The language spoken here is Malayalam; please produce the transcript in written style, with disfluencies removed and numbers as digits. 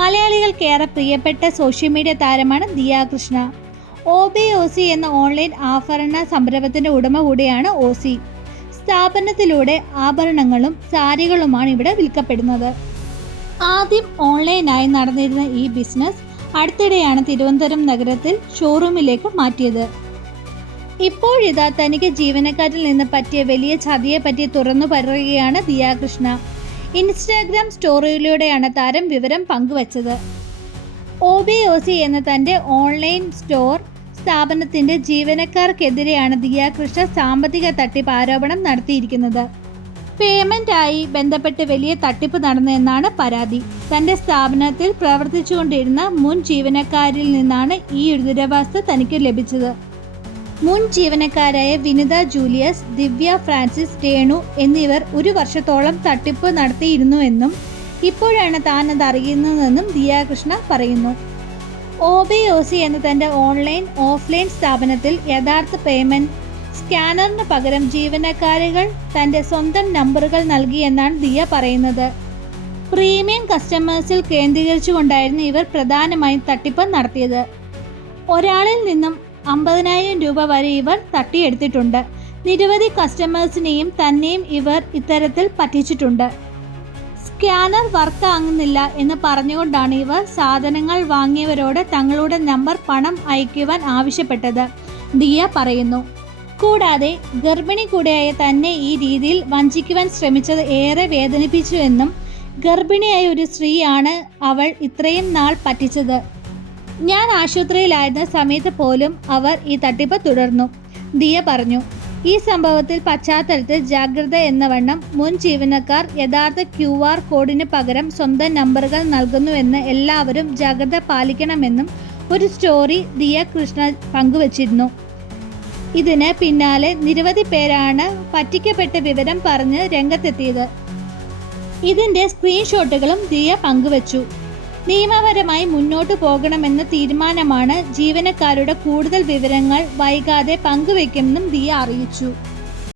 മലയാളികൾക്കേറെ പ്രിയപ്പെട്ട സോഷ്യൽ മീഡിയ താരമാണ് ദിയ കൃഷ്ണ. OBOC എന്ന ഓൺലൈൻ ആഭരണ സംരംഭത്തിന്റെ ഉടമ കൂടിയാണ് ഓസി. സ്ഥാപനത്തിലൂടെ ആഭരണങ്ങളും സാരികളുമാണ് ഇവിടെ വിൽക്കപ്പെടുന്നത്. ആദ്യം ഓൺലൈനായി നടന്നിരുന്ന ഈ ബിസിനസ് അടുത്തിടെയാണ് തിരുവനന്തപുരം നഗരത്തിൽ ഷോറൂമിലേക്ക് മാറ്റിയത്. ഇപ്പോഴിതാ തനിക്ക് ജീവനക്കാരിൽ നിന്ന് പറ്റിയ വലിയ ചതിയെപ്പറ്റി തുറന്നു പറയുകയാണ് ദിയ കൃഷ്ണ. ഇൻസ്റ്റാഗ്രാം സ്റ്റോറിയിലൂടെയാണ് താരം വിവരം പങ്കുവച്ചത്. OBOC എന്ന തൻ്റെ ഓൺലൈൻ സ്റ്റോർ സ്ഥാപനത്തിൻ്റെ ജീവനക്കാർക്കെതിരെയാണ് ദിയ കൃഷ്ണ സാമ്പത്തിക തട്ടിപ്പ് ആരോപണം നടത്തിയിരിക്കുന്നത്. പേയ്മെൻ്റായി ബന്ധപ്പെട്ട് വലിയ തട്ടിപ്പ് നടന്നെന്നാണ് പരാതി. തൻ്റെ സ്ഥാപനത്തിൽ പ്രവർത്തിച്ചുകൊണ്ടിരുന്ന മുൻ ജീവനക്കാരിൽ നിന്നാണ് ഈ ദുരവസ്ഥ തനിക്ക് ലഭിച്ചത്. മുൻ ജീവനക്കാരായ വിനിത ജൂലിയസ്, ദിവ്യ ഫ്രാൻസിസ്, രേണു എന്നിവർ 1 വർഷത്തോളം തട്ടിപ്പ് നടത്തിയിരുന്നുവെന്നും ഇപ്പോഴാണ് താൻ അത് അറിയുന്നതെന്നും ദിയ കൃഷ്ണ പറയുന്നു. OBOC എന്ന തൻ്റെ ഓൺലൈൻ ഓഫ്ലൈൻ സ്ഥാപനത്തിൽ യഥാർത്ഥ പേയ്മെൻറ്റ് സ്കാനറിന് പകരം ജീവനക്കാരികൾ തൻ്റെ സ്വന്തം നമ്പറുകൾ നൽകിയെന്നാണ് ദിയ പറയുന്നത്. പ്രീമിയം കസ്റ്റമേഴ്സിൽ കേന്ദ്രീകരിച്ചുകൊണ്ടായിരുന്നു ഇവർ പ്രധാനമായും തട്ടിപ്പ് നടത്തിയത്. ഒരാളിൽ നിന്നും 50,000 രൂപ വരെ ഇവർ തട്ടിയെടുത്തിട്ടുണ്ട്. നിരവധി കസ്റ്റമേഴ്സിനെയും തന്നെയും ഇവർ ഇത്തരത്തിൽ പറ്റിച്ചിട്ടുണ്ട്. സ്കാനർ വർക്ക് ആകുന്നില്ല എന്ന് പറഞ്ഞുകൊണ്ടാണ് ഇവർ സാധനങ്ങൾ വാങ്ങിയവരോട് തങ്ങളുടെ നമ്പർ പണം അയക്കുവാൻ ആവശ്യപ്പെട്ടത്, ദിയ പറയുന്നു. കൂടാതെ ഗർഭിണി കൂടെയായ തന്നെ ഈ രീതിയിൽ വഞ്ചിക്കുവാൻ ശ്രമിച്ചത് ഏറെ വേദനിപ്പിച്ചുവെന്നും ഗർഭിണിയായ ഒരു സ്ത്രീയാണ് അവൾ ഇത്രയും നാൾ പറ്റിച്ചത്. ഞാൻ ആശുപത്രിയിലായിരുന്ന സമയത്ത് പോലും അവർ ഈ തട്ടിപ്പ് തുടർന്നു, ദിയ പറഞ്ഞു. ഈ സംഭവത്തിൽ പശ്ചാത്തലത്തിൽ ജാഗ്രത എന്നവണ്ണം മുൻ ജീവനക്കാർ യഥാർത്ഥ QR കോഡിന് പകരം സ്വന്തം നമ്പറുകൾ നൽകുന്നുവെന്ന് എല്ലാവരും ജാഗ്രത പാലിക്കണമെന്നും ഒരു സ്റ്റോറി ദിയ കൃഷ്ണ പങ്കുവച്ചിരുന്നു. ഇതിന് പിന്നാലെ നിരവധി പേരാണ് പറ്റിക്കപ്പെട്ട വിവരം പറഞ്ഞ് രംഗത്തെത്തിയത്. ഇതിൻ്റെ സ്ക്രീൻഷോട്ടുകളും ദിയ പങ്കുവച്ചു. നിയമപരമായി മുന്നോട്ടു പോകണമെന്ന തീരുമാനമാണ്. ജീവനക്കാരുടെ കൂടുതൽ വിവരങ്ങൾ വൈകാതെ പങ്കുവയ്ക്കുമെന്നും ദിയ അറിയിച്ചു.